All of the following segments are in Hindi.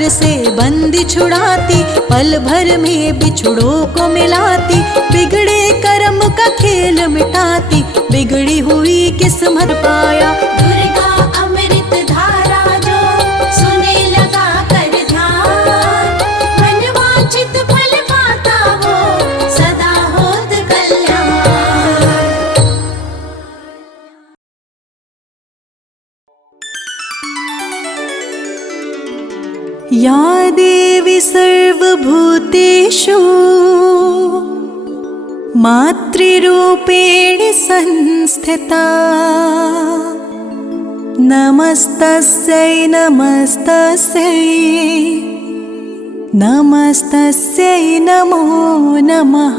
प्यार से बंदी छुड़ाती, पल भर में बिछड़ों को मिलाती, बिगड़े कर्म का खेल मिटाती, बिगड़ी हुई किस्मत पाया। दुर्गा अमृत धारा जो सुने लगा कर ध्यान, मनवांछित फल पाता वो सदा होत कल्याण। या देवी सर्वभूतेषु मातृरूपेण संस्थिता, नमस्तस्यै नमस्तस्यै नमस्तस्यै नमो नमः।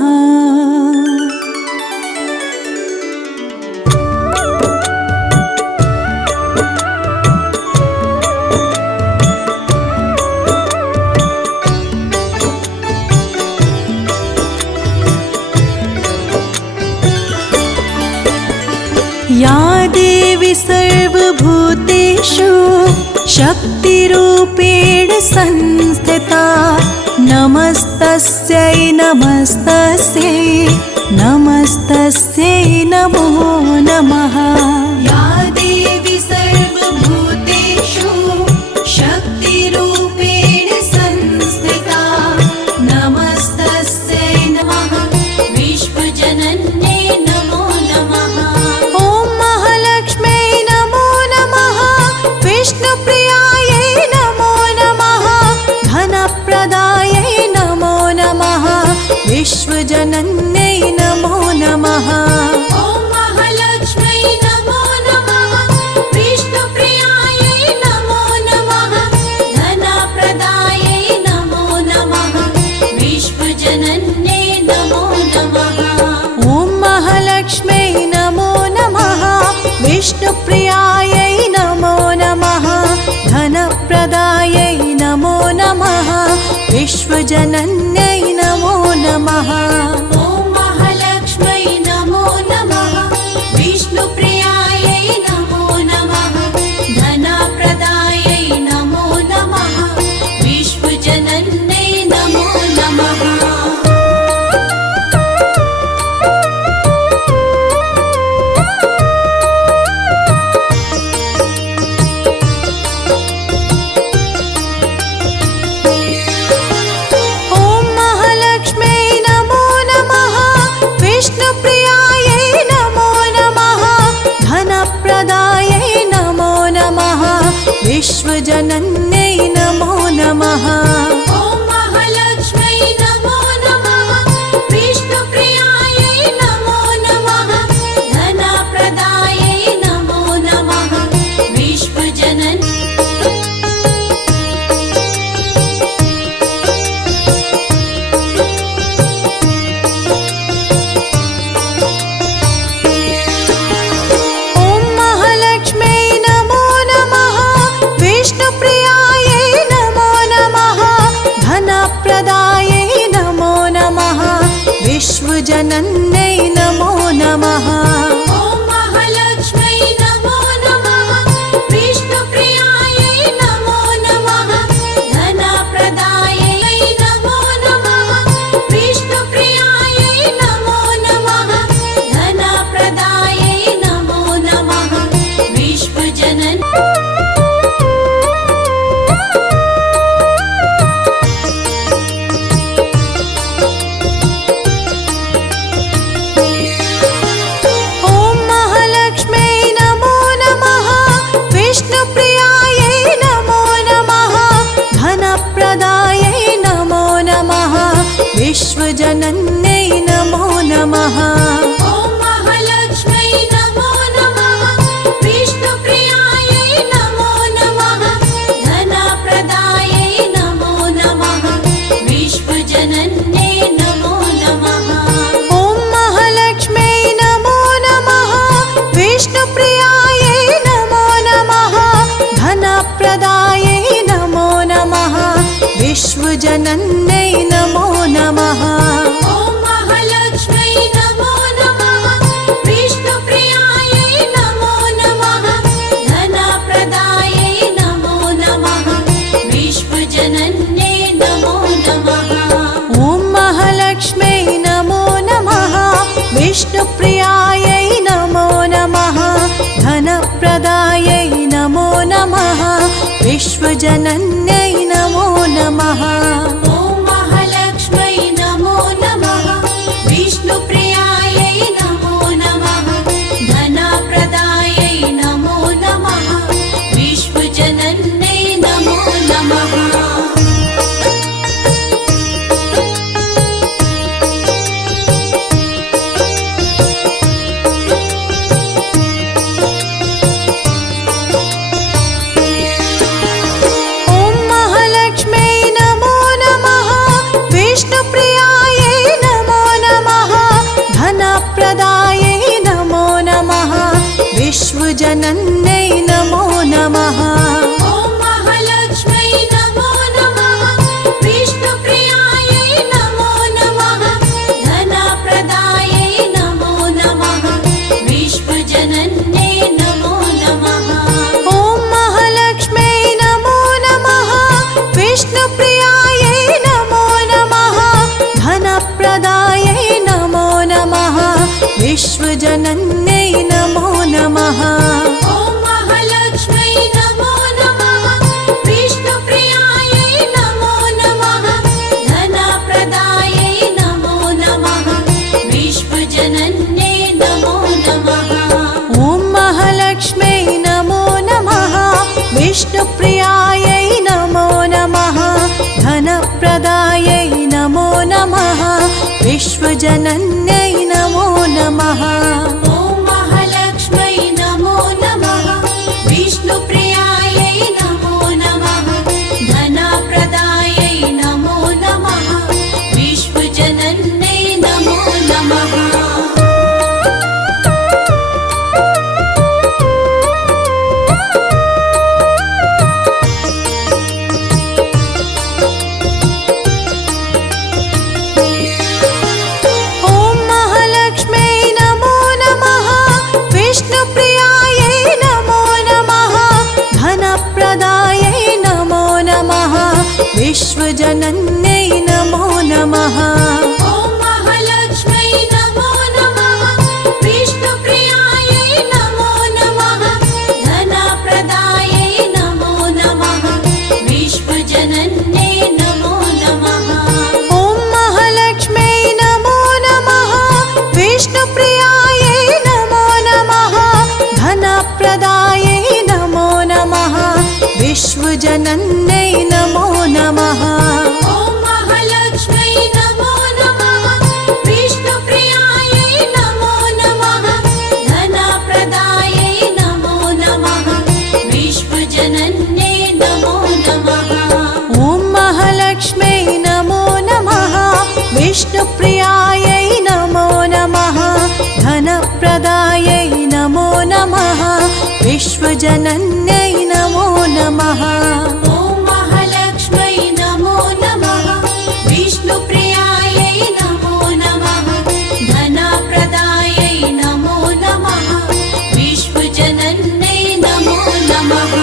या देवी सर्वभूतेषु शक्तिरूपेण संस्थिता, नमस्तस्यै नमस्तस्यै नमस्तस्यै नमो नमः। या देवी सर्वभूतेषु शक्तिरूपेण संस्थिता, नमस्तस्यै नमः। विश्वजनन्ये नमो नमः। ॐ महालक्ष्म्यै नमो नमः, विष्णुप्रियायै नमो नमः, धनप्रदायै नमो नमः, विश्वजनन्यै नमो नमः। ॐ महालक्ष्म्यै नमो नमः, विष्णुप्रियायै नमो नमः, धनप्रदायै नमो नमः, विश्वजनन्ये नमो नमः। ॐ महालक्ष्म्यै नमो नमः, विष्णुप्रियायै नमो नमः, धनप्रदायै नमो नमः, विश्वजनन्यै नमो नमः। ॐ महालक्ष्म्यै नमो नमः, विष्णुप्रियायै नमो नमः, धनप्रदायै नमो नमः, विश्वजनन्ये नमो नमः। ॐ महालक्ष्म्यै नमो नमः, विष्णुप्रियायै नमो नमः, धनप्रदायै नमो नमः, विश्वजनन्यै नमो नमः। ॐ महालक्ष्म्यै नमो नमः, विष्णुप्रियायै नमो नमः, धनप्रदायै नमो नमः, विश्वजनन्ये ॐ महालक्ष्म्यै नमो नमः, विष्णुप्रियायै नमो नमः, धनप्रदायै नमो नमः, विश्वजनन्यै नमो नमः। ॐ महालक्ष्म्यै नमो नमः, विष्णुप्रियायै नमो नमः, धनप्रदायै नमो नमः, विष्णुप्रियायै नमो नमः, धनप्रदायै नमो नमः, विश्वजनन्ये ॐ महालक्ष्म्यै नमो नमः, विष्णुप्रियायै नमो नमः, धनप्रदायै नमो नमः, विश्वजनन्यै नमो नमः। ॐ महालक्ष्म्यै नमो नमः, विष्णुप्रियायै नमो नमः, धनप्रदायै नमो नमः, विश्वजनन्ये नमो नमः। ॐ महालक्ष्म्यै नमो नमः, विष्णुप्रियायै नमो नमः, धनप्रदायै नमो नमः, विश्वजनन्यै नमो नमः। ॐ महालक्ष्म्यै नमो नमः, विष्णुप्रियायै नमो नमः, धनप्रदायै नमो नमः, विश्वजनन्ये विश्वजनन्यै नमो नमः। ॐ महालक्ष्मै नमो नमः। विष्णुप्रियायै नमो नमः। धनप्रदायै नमो नमः। विश्वजनन्यै नमो नमः। विश्वजनन्यै नमो नमः। ॐ महालक्ष्मै नमो नमः। विष्णुप्रियायै नमो नमः। धनप्रदायै नमो नमः। विश्वजनन्यै नमो नमः। ॐ महालक्ष्मै नमो नमः। विष्णुप्रियायै नमो नमः। धनप्रदायै नमो नमः। विश्वजनन्यै नमो नमः। ॐ महालक्ष्मै नमो नमः। विष्णुप्रियायै नमो नमः। धनप्रदायै नमो नमः। विश्वजनन्यै नमो नमः। ॐ महालक्ष्मै नमो नमः। विष्णुप्रियायै नमो नमः। धनप्रदायै नमो नमः। विश्वजनन्यै नमो नमः। ॐ महालक्ष्मै नमो नमः। विष्णुप्रियायै नमो नमः। धनप्रदायै नमो नमः। विश्वजनन्यै नमो नमः। विश्वजनन्यै नमो नमः। ॐ महालक्ष्मै नमो नमः। विष्णुप्रियायै नमो नमः। धनप्रदायै नमो नमः। विश्वजनन्यै नमो नमः। ॐ महालक्ष्मै नमो नमः। विष्णुप्रियायै नमो नमः। धनप्रदायै नमो नमः। विश्वजनन्यै नमो नमः। ॐ महालक्ष्मै नमो नमः। विष्णुप्रियायै नमो नमः। धनप्रदायै नमो नमः। विश्वजनन्यै नमो नमः। ॐ महालक्ष्मै नमो नमः। विष्णुप्रियायै नमो नमः। धनप्रदायै नमो नमः। विश्वजनन्यै नमो नमः। ॐ महालक्ष्मै नमो नमः। विष्णुप्रियायै नमो नमः। धनप्रदायै नमो नमः। विश्वजनन्यै नमो नमः।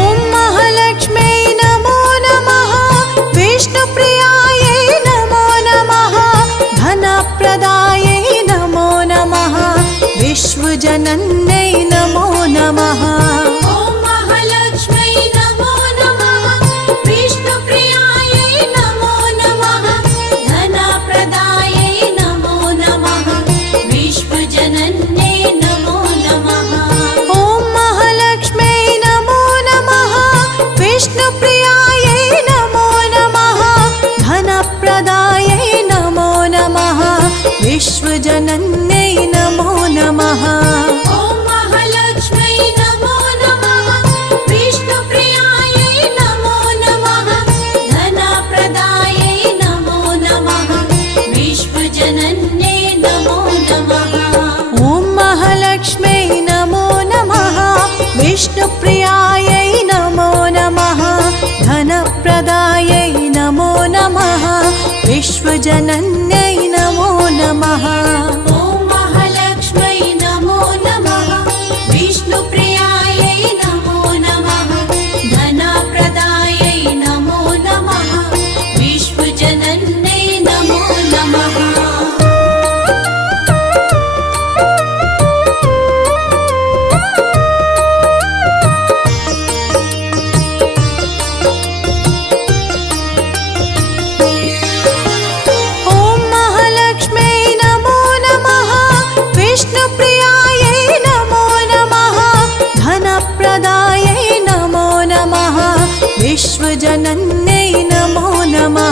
ॐ महालक्ष्मै नमो नमः। विष्णुप्रियायै नमो नमः। धनप्रदायै नमो नमः। विश्वजनन्यै नमो नमः। ॐ महालक्ष्मै नमो नमः। विष्णुप्रियायै नमो नमः। धनप्रदायै नमो नमः। विश्वजनन्यै नमो नमः। ॐ महालक्ष्मै नमो नमः। विष्णुप्रियायै नमो नमः। धनप्रदायै नमो नमः। विश्वजनन्यै नमो नमः। ॐ महालक्ष्मै नमो नमः। विष्णुप्रियायै नमो नमः। धनप्रदायै नमो नमः। विश्वजनन्यै नमो नमः। ॐ महालक्ष्मै नमो नमः। विष्णुप्रियायै नमो नमः। धनप्रदायै नमो नमः। विश्वजनन्यै नमो नमः। ॐ महालक्ष्मै नमो नमः। विष्णुप्रियायै नमो नमः। धनप्रदायै नमो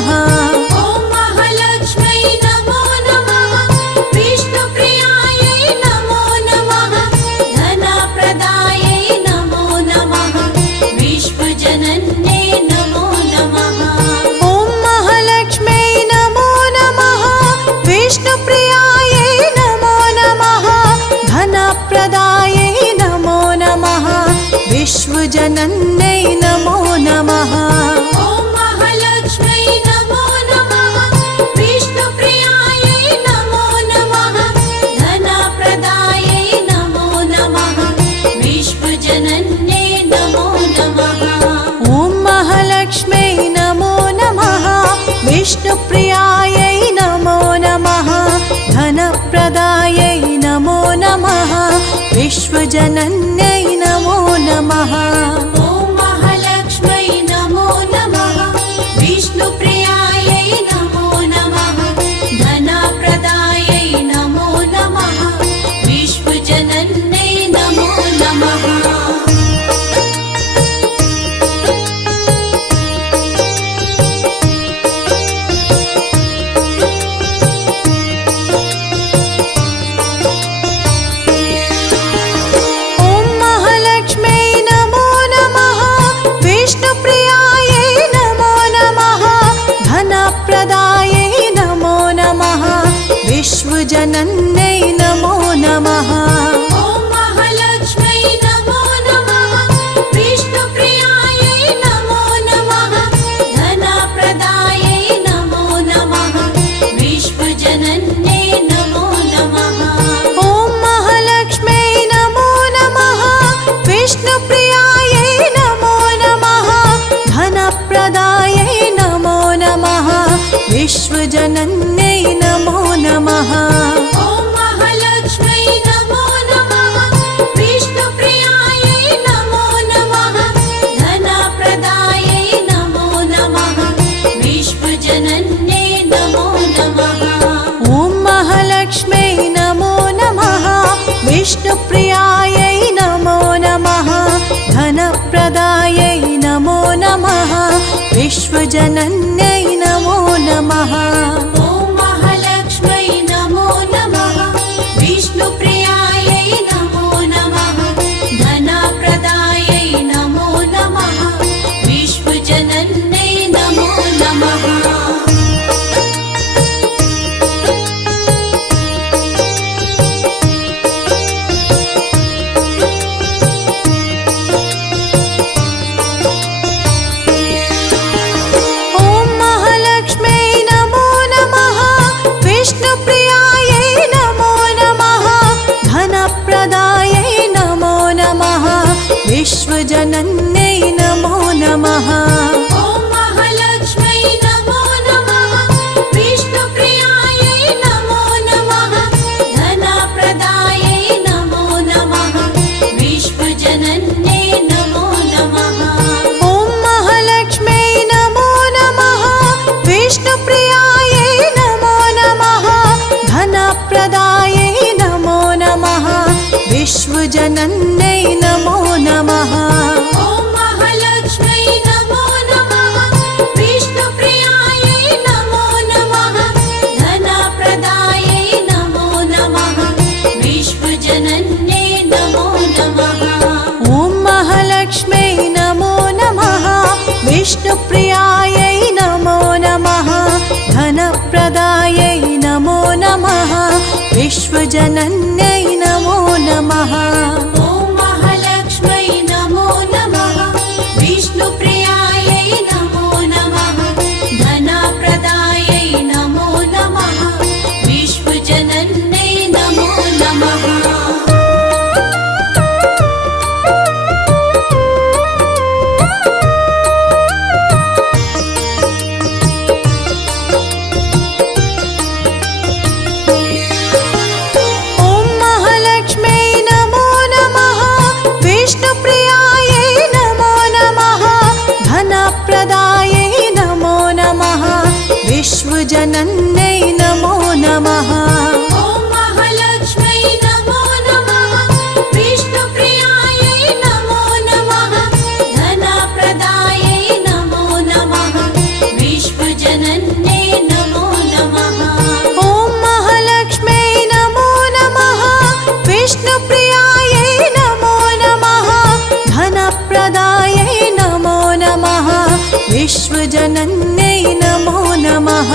नमः। ॐ महालक्ष्मै नमो नमः। विष्णुप्रियायै नमो नमः। धनप्रदायै नमो नमः। विश्वजनन्यै नमो नमः। ॐ महालक्ष्मै नमो नमः। विष्णुप्रियायै नमो नमः। धनप्रदायै नमो नमः। विश्वजनन्यै नमो नमः। ॐ महालक्ष्मै नमो नमः। विष्णुप्रियायै नमो नमः। धनप्रदायै नमो नमः। विश्वजनन्यै नमो नमः। ॐ महालक्ष्मै नमो नमः। विष्णुप्रियायै नमो नमः। धनप्रदायै नमो नमः। विश्वजनन्यै नमो नमः। ॐ महालक्ष्मै नमो नमः। विष्णुप्रियायै नमो नमः। धनप्रदायै नमो नमः। विश्वजनन्यै नमो नमः। ॐ महालक्ष्मै नमो नमः। विष्णुप्रियायै नमो नमः। धनप्रदायै नमो नमः। विश्वजनन्यै नमो नमः। ॐ महालक्ष्मै नमो नमः। विष्णुप्रियायै नमो नमः। धनप्रदायै नमो नमः। विश्वजनन्यै नमो नमः। ॐ महालक्ष्मै नमो नमः। विष्णुप्रियायै नमो नमः। धनप्रदायै नमो नमः। विश्वजनन्यै नमो नमः। ॐ महालक्ष्मै नमो नमः। विष्णुप्रियायै नमो नमः। धनप्रदायै नमो नमः। विश्वजनन्यै नमो नमः। ॐ महालक्ष्मै नमो नमः। विष्णुप्रियायै नमो नमः। धनप्रदायै नमो नमः। विश्वजनन्यै नमो नमः। ॐ महालक्ष्मै नमो नमः। विष्णुप्रियायै नमो नमः। धनप्रदायै नमो नमः। विश्वजनन्यै नमो नमः। ॐ महालक्ष्मै नमो नमः। विष्णुप्रियायै नमो नमः। धनप्रदायै नमो नमः। विश्वजनन्यै नमो नमः। ॐ महालक्ष्मै नमो नमः। विष्णुप्रियायै नमो नमः। धनप्रदायै नमो नमः। विश्वजनन्यै नमो नमः। ॐ महालक्ष्मै नमो नमः। विष्णुप्रियायै नमो नमः। धनप्रदायै नमो नमः। विश्वजनन्यै नमो नमः। ॐ महालक्ष्मै नमो नमः। विष्णुप्रियायै नमो नमः। धनप्रदायै नमो नमः। विश्वजनन्यै नमो नमः। ॐ महालक्ष्मै नमो नमः। विष्णुप्रियायै नमो नमः। धनप्रदायै नमो नमः। विश्वजनन्यै नमो नमः। ॐ महालक्ष्मै नमो नमः। विष्णुप्रियायै नमो नमः। धनप्रदायै नमो नमः। विश्वजनन्यै नमो नमः। ॐ विश्वजनन्यै नमो नमः।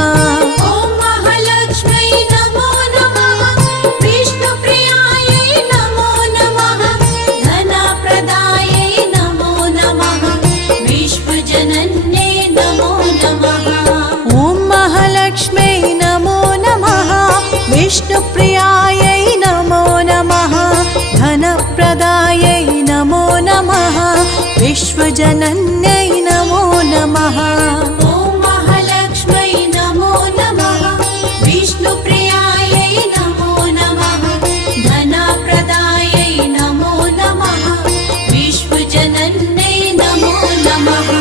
ॐ महालक्ष्म्यै नमो नमः। विष्णुप्रियायै नमो नमः। धनप्रदायै नमो नमः। विश्वजनन्यै नमो नमः। ॐ महालक्ष्म्यै नमो नमः। विष्णुप्रियायै नमो नमः। धनप्रदायै नमो नमः। विश्वजनन्यै नमो नमः। ॐ महालक्ष्म्यै नमो नमः। विष्णुप्रियायै नमो नमः। धनप्रदायै नमो नमः। विश्वजनन्यै नमो नमः।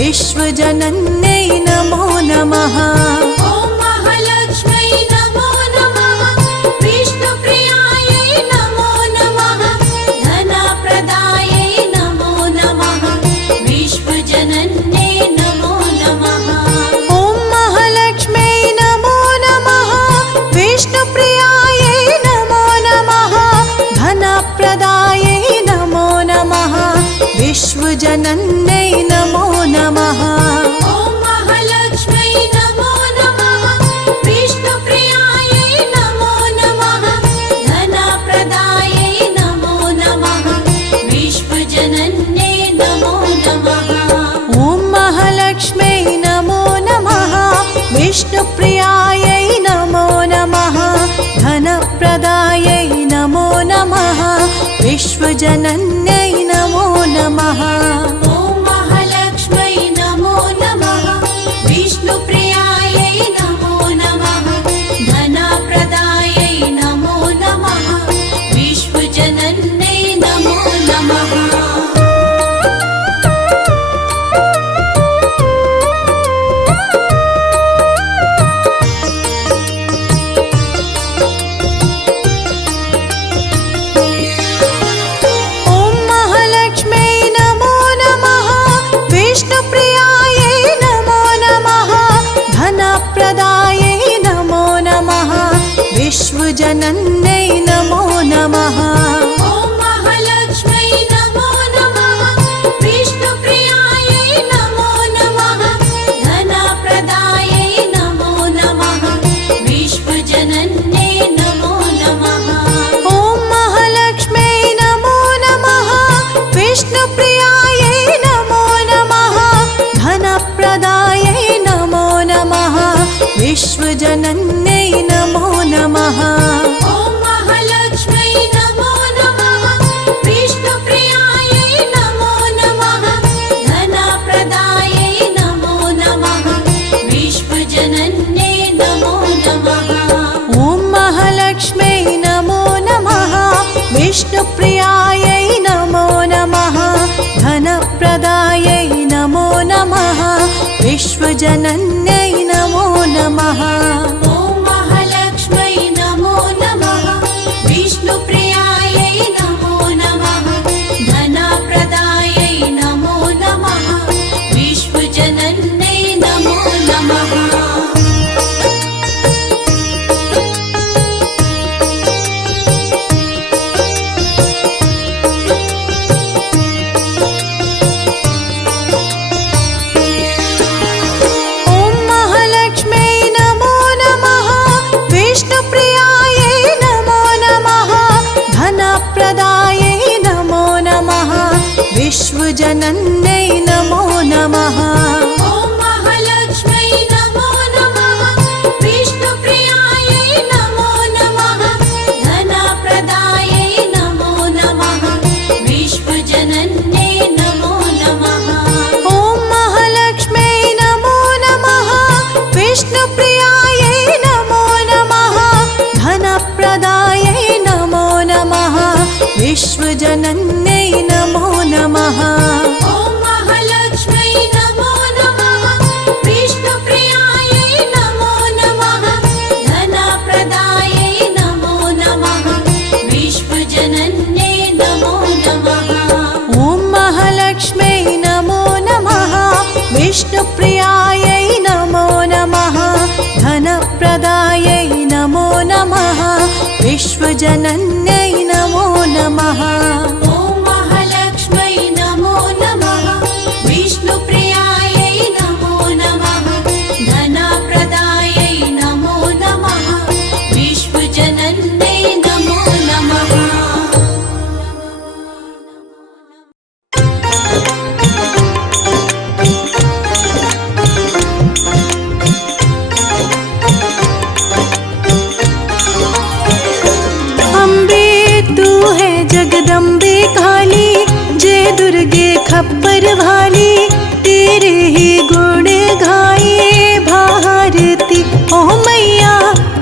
विश्वजनन्यै नमो नमः। ॐ महालक्ष्म्यै नमो नमः। विष्णुप्रियायै नमो नमः। धनप्रदायै नमो नमः। विश्वजनन्यै नमो नमः। ॐ महालक्ष्म्यै नमो नमः। विष्णुप्रियायै नमो नमः। धनप्रदायै नमो नमः। विश्वजनन्यै नमो नमः। ॐ महालक्ष्म्यै नमो नमः। विष्णुप्रियायै नमो नमः। धनप्रदायै नमो नमः। विश्वजनन्यै नमो नमः। ॐ महालक्ष्म्यै नमो नमः। विष्णुप्रियायै नमो नमः। धनप्रदायै नमो नमः। विश्वजनन्यै नमो नमः। ॐ महालक्ष्म्यै नमो नमः। विष्णुप्रियायै नमो नमः। धनप्रदायै नमो नमः। विश्वजनन्यै नमो नमः। ॐ महालक्ष्म्यै नमो नमः। विष्णुप्रियायै नमो नमः। धनप्रदायै नमो नमः। विश्वजनन्यै नमो नमः। ॐ महालक्ष्म्यै नमो नमः। विष्णुप्रियायै नमो नमः। धनप्रदायै नमो नमः। विश्वजनन्यै नमो नमः। ॐ महालक्ष्म्यै नमो नमः। विष्णुप्रियायै नमो नमः। धनप्रदायै नमो नमः। विश्वजनन्यै नमो नमः। ॐ महालक्ष्म्यै नमो नमः। विष्णुप्रियायै नमो नमः। धनप्रदायै नमो नमः। विश्वजनन्यै नमो नमः। ॐ महालक्ष्म्यै नमो नमः। विष्णुप्रियायै नमो नमः। धनप्रदायै नमो नमः। विश्वजनन्यै नमो नमः। ॐ महालक्ष्म्यै नमो नमः। विष्णुप्रियायै नमो नमः। धनप्रदायै नमो नमः। विश्वजनन्यै नमो नमः। ॐ महालक्ष्म्यै नमो नमः। विष्णुप्रियायै नमो नमः। धनप्रदायै नमो नमः। विश्वजनन्यै नमो नमः। ॐ महालक्ष्म्यै नमो नमः। विष्णुप्रियायै नमो नमः। धनप्रदायै नमो नमः। विश्वजनन्यै नमो नमः। ॐ महालक्ष्म्यै नमो नमः। विष्णुप्रियायै नमो नमः। धनप्रदायै नमो नमः। विश्वजनन्यै नमो नमः। ॐ महालक्ष्म्यै नमो नमः। विष्णुप्रियायै नमो नमः। धनप्रदायै नमो नमः। विश्वजनन्यै नमो नमः। ॐ महालक्ष्मै नमो नमः। विष्णुप्रियायै नमो नमः। धनप्रदायै नमो नमः। विश्वजनन्यै नमो नमः। जगदम्बे काली जय दुर्गे खप्पर वाली, तेरे ही गुण गाए भारती। ओ मैया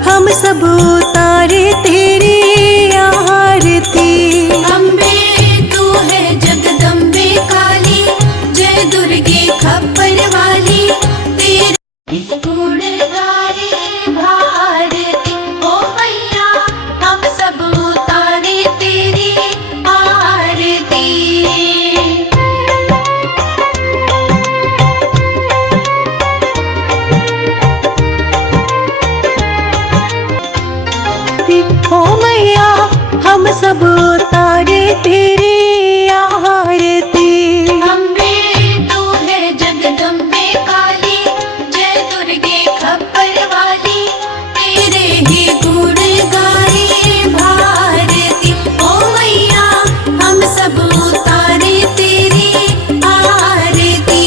हम सब उतारे तेरी आरती। अम्बे तू है जगदम्बे काली, जय दुर्गे खप्पर वाली, तेरे गुण गाए भारती। ओ मैया हम सब उतारे तेरी आरती। ओ मैया हम सब उतारे तेरी आरती। अम्बे तू है जगदम्बे काली, जय दुर्गे खप्पर वाली, तेरे ही गुण गाए भारती। ओ मैया हम सब उतारे तेरी आरती।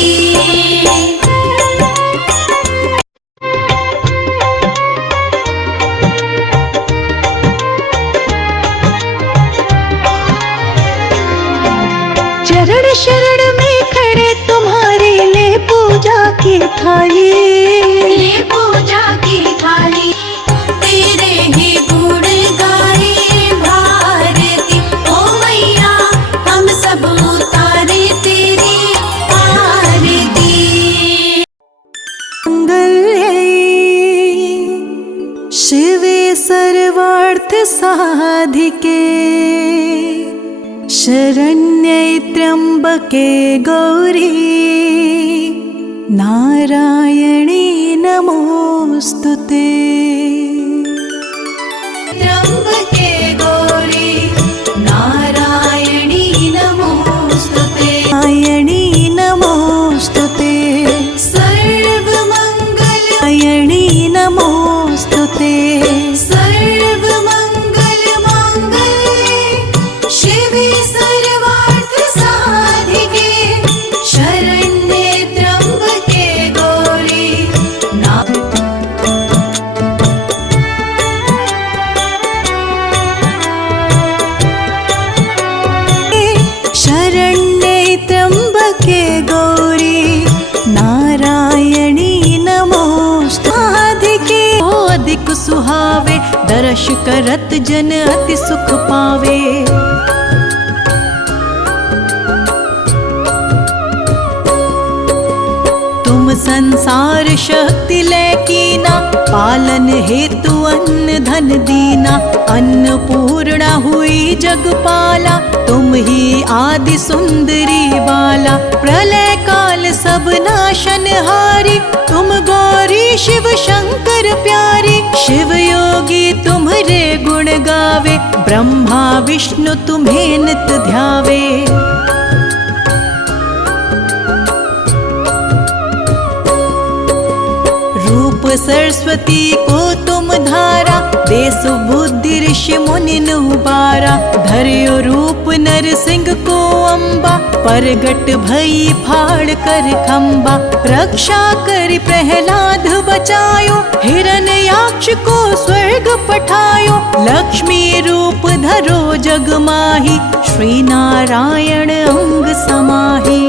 चरण शरण में खड़े तुम्हारे ले पूजा की थाली। ये पूजा की थाली, तेरे ही गुण गाए भारती। ओ मैया हम सब उतारे तेरी आरती। मंगल्यै शिवे सर्वार्थ साधिके, शरण्ये त्र्यंबके गौरी, नारायणी नमोस्तुते। त्र्यंबके गौरी, नारायणी नमोस्तुते। नारायणी नमोस्तुते। सर्वमंगल नारायणी नमोस्तुते। सर्वमंगल मांगल्ये, शिवे सर्वार्थ साधिके, शरण्ये त्र्यंबके गौरी, शरण्ये त्र्यंबके गौरी, नारायणी नमोस्तुते। अधिक सुहावे दर्श करत जन अति सुख पावे। तुम संसार शक्ति लैकीना, पालन हेतु अन्न धन दीना। अन्नपूर्णा हुई जगपाला, तुम ही आदि सुंदरी बाला। प्रलय काल सब नाशनहारी, तुम गौरी शिव शंकर प्यारी। शिव योगी तुम्हारे गुण गावे, ब्रह्मा विष्णु तुम्हें नित ध्यावे। रूप सरस्वती को तुम धारा, देश बुद्धि ऋषि मुनि उबारा। धर्यो रूप नरसिंह को अम्बा, परगट भई फाड़ कर खम्बा। रक्षा कर प्रहलाद बचायो, हिरण्याक्ष को स्वर्ग पठायो। लक्ष्मी रूप धरो जग माही, श्री नारायण अंग समाही।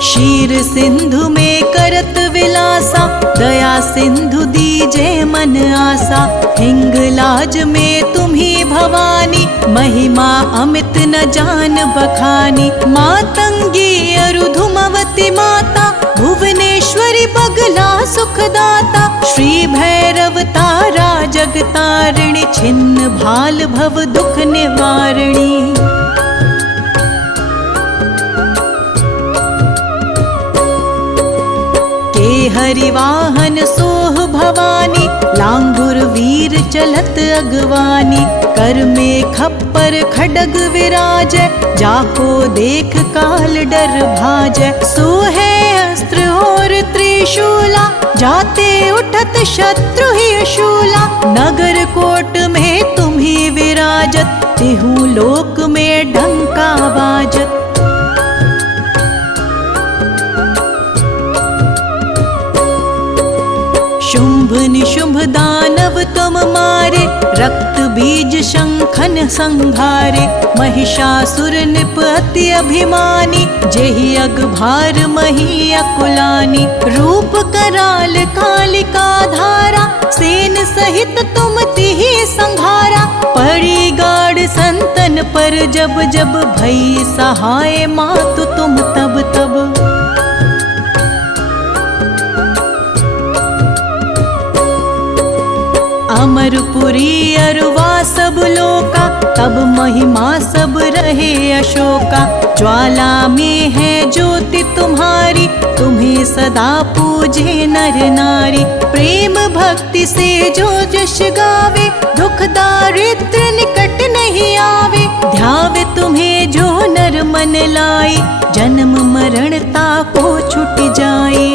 क्षीर सिंधु में करत विलासा, दया सिंधु दीजे मन आसा। हिंगलाज में तुम्ही भवानी, महिमा अमित न जान बखानी। मातंगी अरुधुमवती माता, भुवनेश्वरी बगला सुखदाता। श्री भैरव तारा जगतारिणी, छिन्न भाल भव दुख निवारिणी। हरिवाहन सोह भवानी, लांगुर वीर चलत अगवानी। कर में खप्पर खडग विराज, जाको देख काल डर भाज। सोहे अस्त्र और त्रिशूला, जाते उठत शत्रु ही शूला। नगर कोट में तुम्ही विराजत, तिहु लोक में डंका बाजत। शुंभ निशुंभ दानव तुम मारे, रक्त बीज शंखन संघारे। महिषासुर निप अति अभिमानी, जेहि अगभार मही अकुलानी। रूप कराल कालिका धारा, सेन सहित तुम तिहि संघारा। पड़ी गाड़ संतन पर जब जब, भई सहाय मातु तुम तब तब। अमरपुरी अरुवा सब लोका, तब महिमा सब रहे अशोका। ज्वाला में है ज्योति तुम्हारी, तुम्हें सदा पूजे नर नारी। प्रेम भक्ति से जो जश गावे, दुख दारिद्र निकट नहीं आवे। ध्यावे तुम्हें जो नर मन लाई, जन्म मरणता को छुट जाए।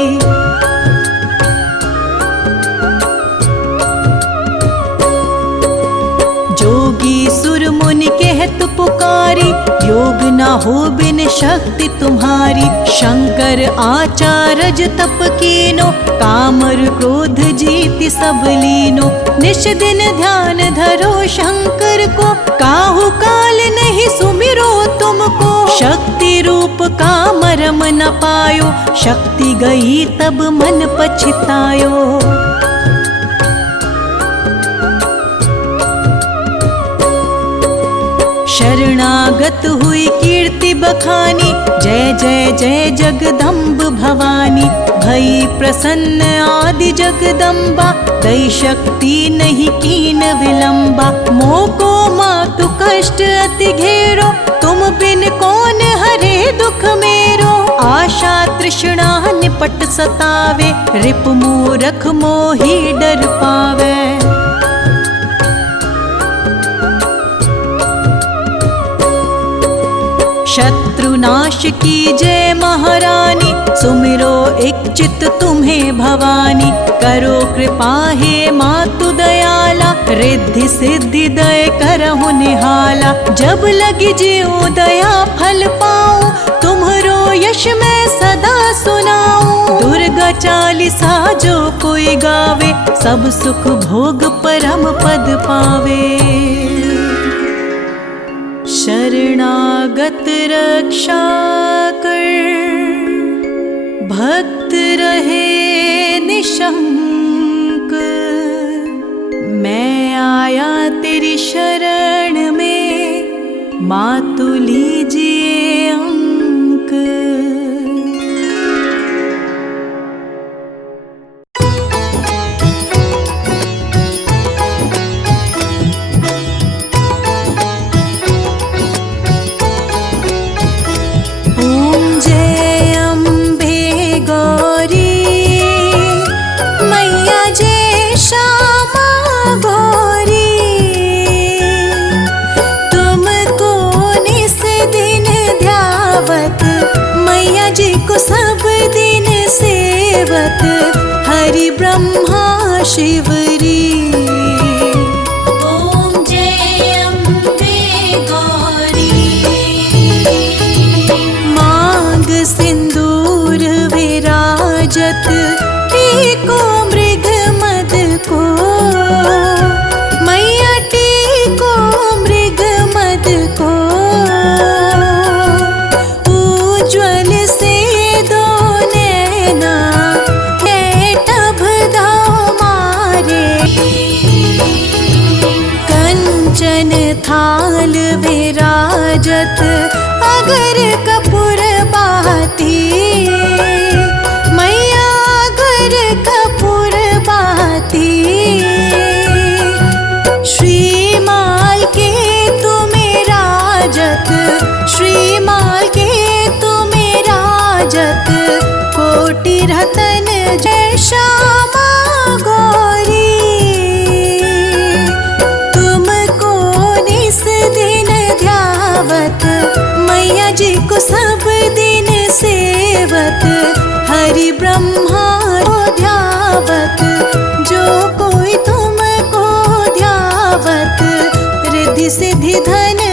जोगी सुर मुनि कहत पुकारी, योग न हो बिन शक्ति तुम्हारी। शंकर आचारज तप कीनो, कामर क्रोध जीति सब लीनो। निश दिन ध्यान धरो शंकर को, काहू काल नहीं सुमिरो तुमको। शक्ति रूप का मरम न पायो, शक्ति गई तब मन पछतायो। शरणागत हुई कीर्ति बखानी, जय जय जय जगदम्ब भवानी। भई प्रसन्न आदि जगदम्बा, दई शक्ति नहीं कीन विलंबा। मोको मातु कष्ट अति घेरो, तुम बिन कौन हरे दुख मेरो। आशा तृष्णा निपट सतावे, रिप मूरख मोहि डर पावे। शत्रुनाश की जय महारानी, सुमिरो एक चित तुम्हें भवानी। करो कृपा हे मातु दयाला, रिद्धि सिद्धि दय करहु निहाला। जब लगी जियो दया फल पाऊं, तुम्हरो यश मैं सदा सुनाऊं। दुर्गा चालीसा जो कोई गावे, सब सुख भोग परम पद पावे। शरणागत रक्षा कर, भक्त रहे निशंक। मैं आया तेरी शरण में, मातु लीजिए अंक। सब दिन सेवत, हरि ब्रह्मा शिवरी। ओम जय अम्बे गौरी। मांग सिंदूर विराजत, टीको मृग मद को। मैया टीको मृग मद को। उज्ज्वल से थाल विराजत, अगर कपूर बाती। मैया अगर कपूर बाती। श्रीमाल के तुम्हें राजत, श्रीमाल के तुम्हें राजत। कोटि रतन जय श्यामा गौरी। तुमको निस दिन ध्यावत, मैया जी को सब दिन सेवत। हरि ब्रह्मा को ध्यावत, जो कोई तुमको ध्यावत। रिद्धि सिद्धि धन